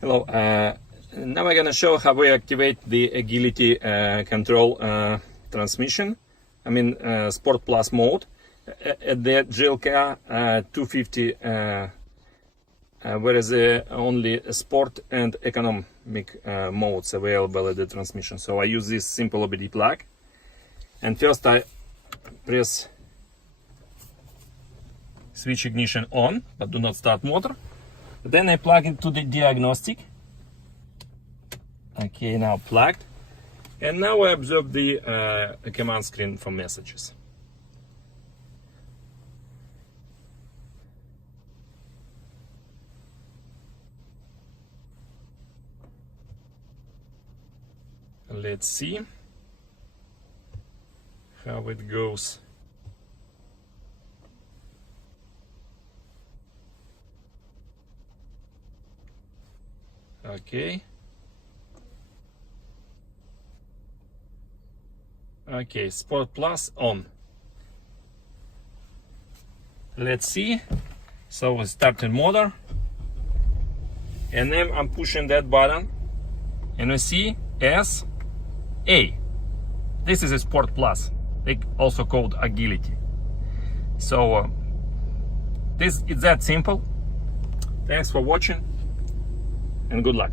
Hello, now I'm gonna show how we activate the agility control transmission. I mean Sport Plus mode at the GLK250, whereas only Sport and economic modes available at the transmission. So I use this simple OBD plug, and first I press switch ignition on, but do not start motor. Then I plug into the diagnostic. Okay, now plugged. And now I observe the command screen for messages. Let's see how it goes. Okay. Okay, Sport Plus on. Let's see. So we starting motor, and then I'm pushing that button, and we see S A. This is a Sport Plus, also called agility. So it's that simple. Thanks for watching, and good luck.